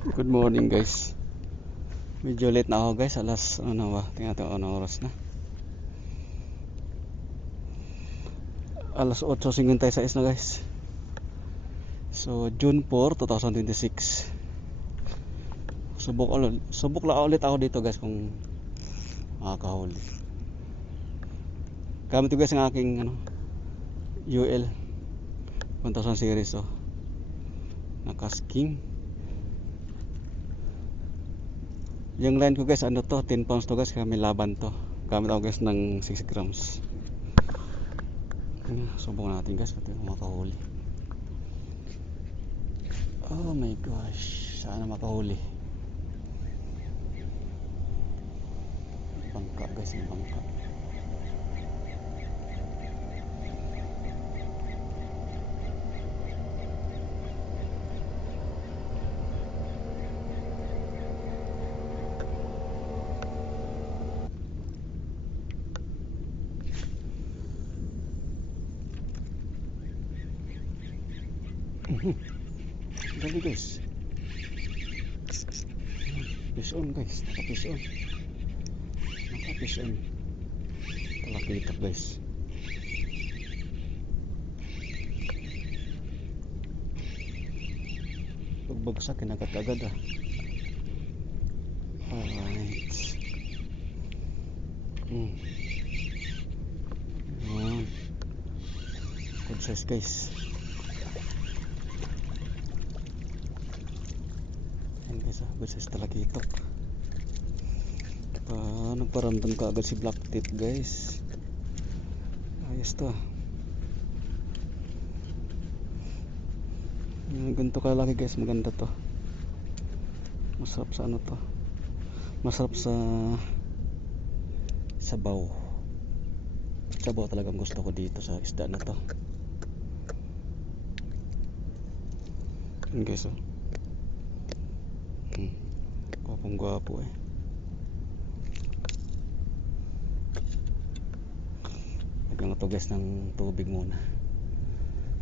Good morning guys. Medyo late na ako guys. Alas ano ba? Tingnan natin anong oras na. Alas 8:56 na guys. So June 4, 2026. Subok lang ulit ako dito guys kung makakahuli. Gamit ko guys ang aking UL 1000 series nakasking. Yung line ko guys, 10 pounds to guys, kaya may laban to. Gamit ako guys ng 6 grams. Subukan natin guys, kung makahuli. Oh my gosh, sana makahuli. Bangka guys, yung bangka. Dali guys. Fish on guys, naka-fish on. Naka-fish on. Talakitak guys. Pagbagsak, kinagat agad Alright. Good size guys. Ayan guys, good size talakitok. Nagparamdam ka agad si black tip guys. Ayos to. Ganito kalaki guys, maganda to. Masarap sa to. Masarap sa sabaw. Sabaw talagang gusto ko dito sa isda na to. Ayan guys Gwapong gwapo Lagyan ko to guys ng tubig muna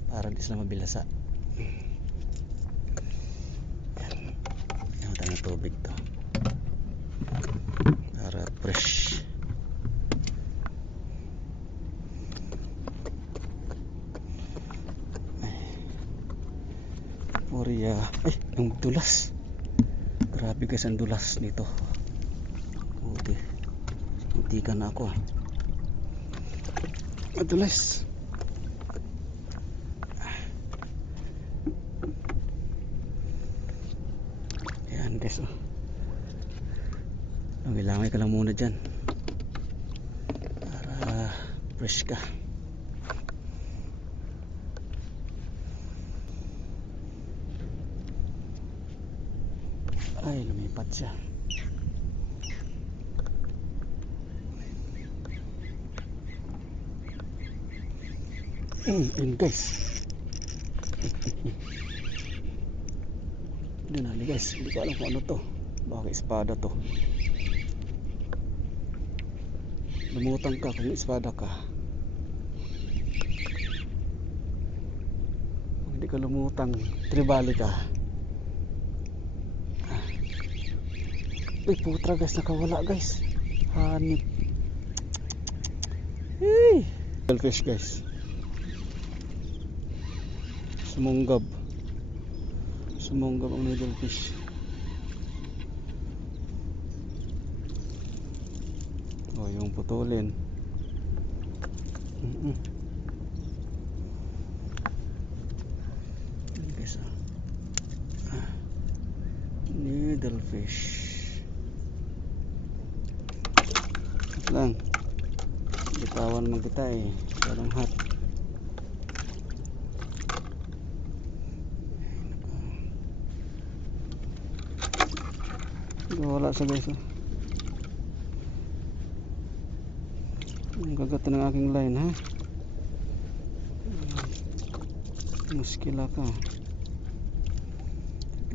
para di sila mabilasa. Lagyan ko ng tubig to para fresh. Ay, ang dulas. Grabe guys, ang dulas nito. Okay. Hindi ka na ako. Madulas. Ayan guys Langay ka lang muna dyan para fresh ka. Ay, lumipat siya. Yun guys. Dinali guys, hindi ko alam kung ano to. Baka espada to. Lumutang ka kung espada ka. Kung hindi ka lumutang, tribali ka. Uy, putra guys, nakawala guys. Hanip. Hey! Fish guys. Sumunggab ang needlefish. Yung putulin. Guys needlefish lang. Bitawan man kita parang hot. Wala siya guys ang gagata ng aking line muskila ka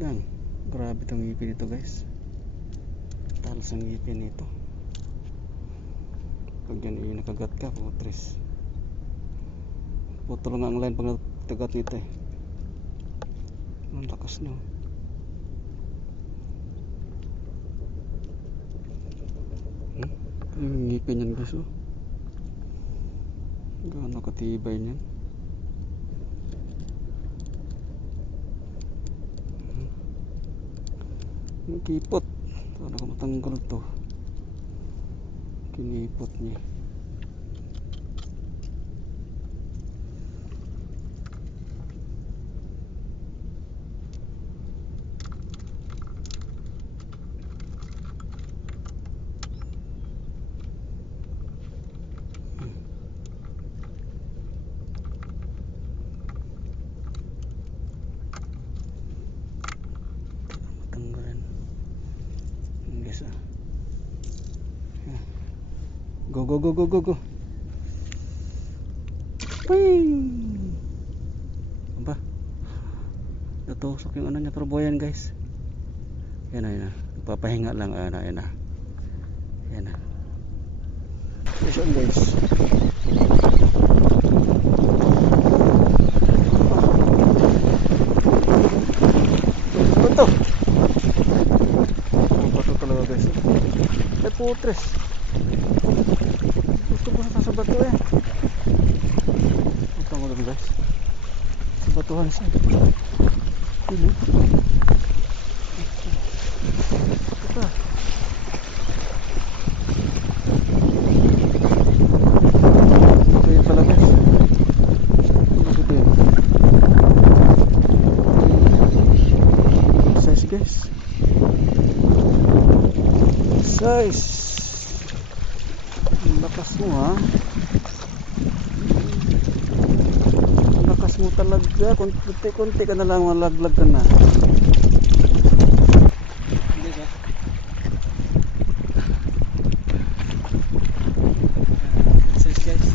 lang. Grabe itong ngipin nito guys, talas ang ngipin nito. Pag yan nakagat ka, putres, putol nga ang line pag nakagat nito ang lakas nyo. Yung ngipin yan guys oh. Gaano katibay niyan. Yung kipot. Sana ka matanggal to. Kinipot niya. Matanggalan. Yung guys ah. Go go go go go go. Ping. Aba. Natusok yung ano niya turboyan guys. Yan na. Papahinga lang yan na. Yan na. Listen guys. Ito. Bato talaga guys. Ay putres. Gusto ko sa bato eh. Ito mo lang guys. Sa batuhan siya. Ini. Ito. Ito yun pala guys. Ito yun. Size guys. Size. Ang lakas mo ha. Ang lakas mo talaga. Kunti-kunti ka na lang, malaglag ka na. Hindi ba? Size guys.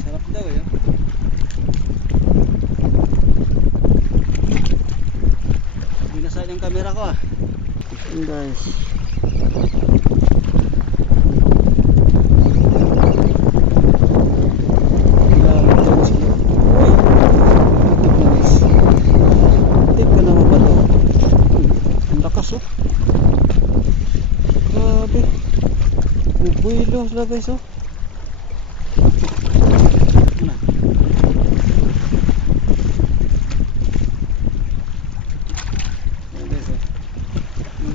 Sarap daw yun. Binasa yung camera ko ah. Yun guys. Tip ka naman ba to? Ang lakas oh. Grabe. Bubuilo sila guys oh.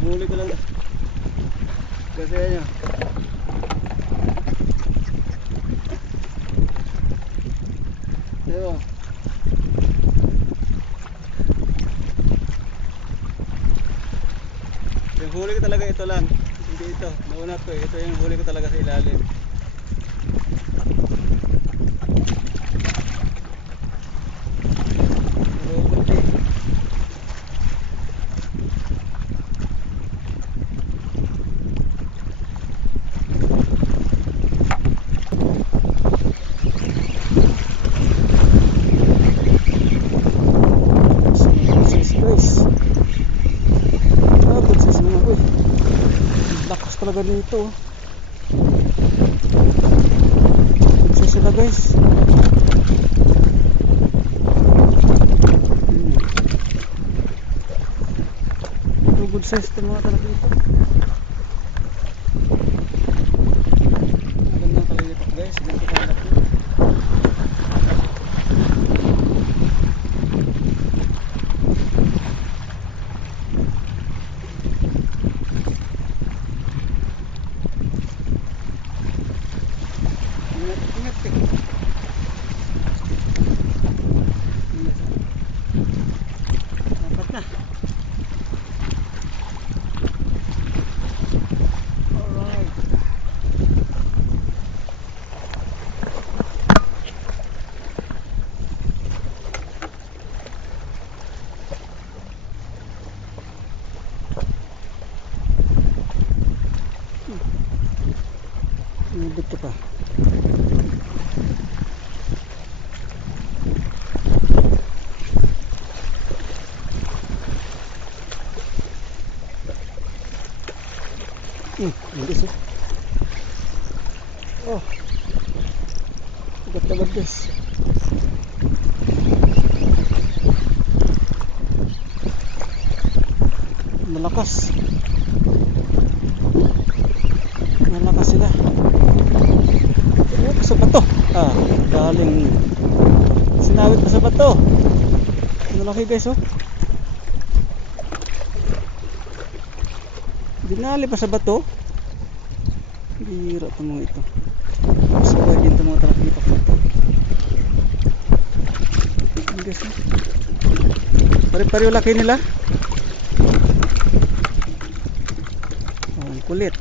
Huli ko lang kasi ano diba yung huli ko talaga ito lang, hindi ito nauna ko ito yung huli ko talaga sa ilalim. Lakas talaga dito. Isa sila guys. Good size ito mga talaga dito. Magandang kalilipat guys. Ganito kalilaki. Ingat eh. Dapat na. Alright. Dito pa. Hindi siya. Oh. Agad-agad guys. Malakas. Malakas sila. Sa bato. Ah, galing. Sinawit pa sa bato. Malaki guys oh. Dinali pa sa bato. Bira ito mga ito. Masaway din ito mga tarakita ko. Ayan guys oh. Pare-pareho laki nila. Oh, ang kulit.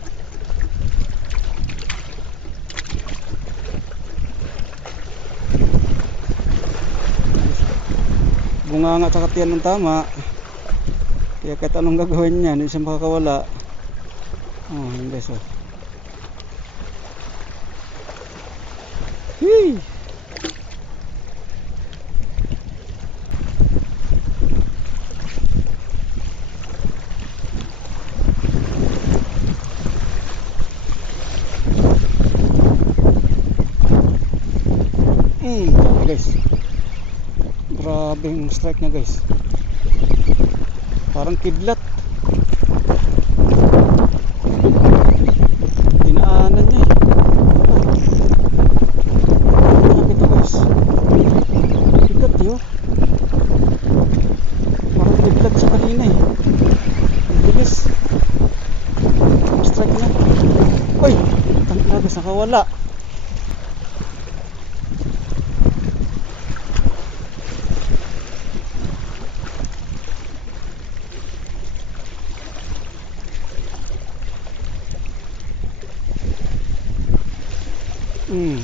Bunganga sa katiyan ng tama. Kaya kahit anong gagawin niya, hindi siya makakawala. Oh, yun guys oh. Hee! Guys. Grabe yung strike niya guys. Parang kidlat. Dinaanan niya eh. Malaki ito guys. Kidlat yun. Parang kidlat sa kanina eh. Ang bilis. Ang strike niya. Uy! Tangina guys, nakawala.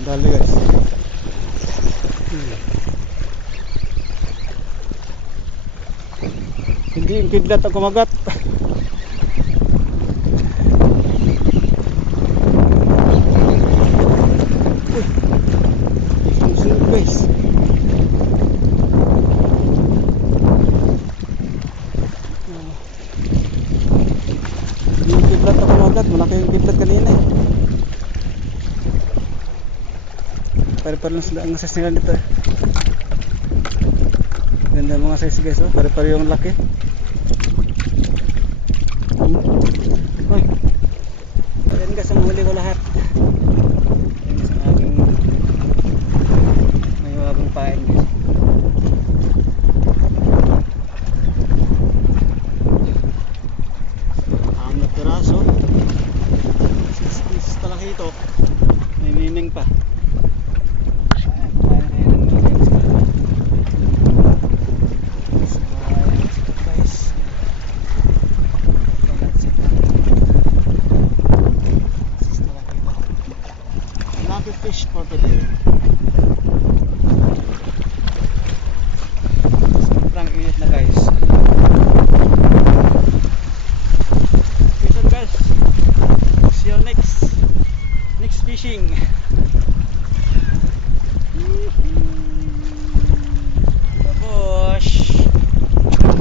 Dali guys. Hindi yung kidlat ang kumagat. Ang sunod guys. Hindi yung kidlat ang kumagat. Malaki yung kidlat kanina eh. Pare-pare lang sila ang size nila nito eh. Ganda mga size guys oh. Pare-pare yung laki. Uy. Ayan guys, ang huli ko lahat. Ayan sa aking may wabang pain guys. Ang natiraso 6 pieces palaki ito. May miming pa. Fish for today. Sobrang init na guys. Peace out guys. See you next fishing.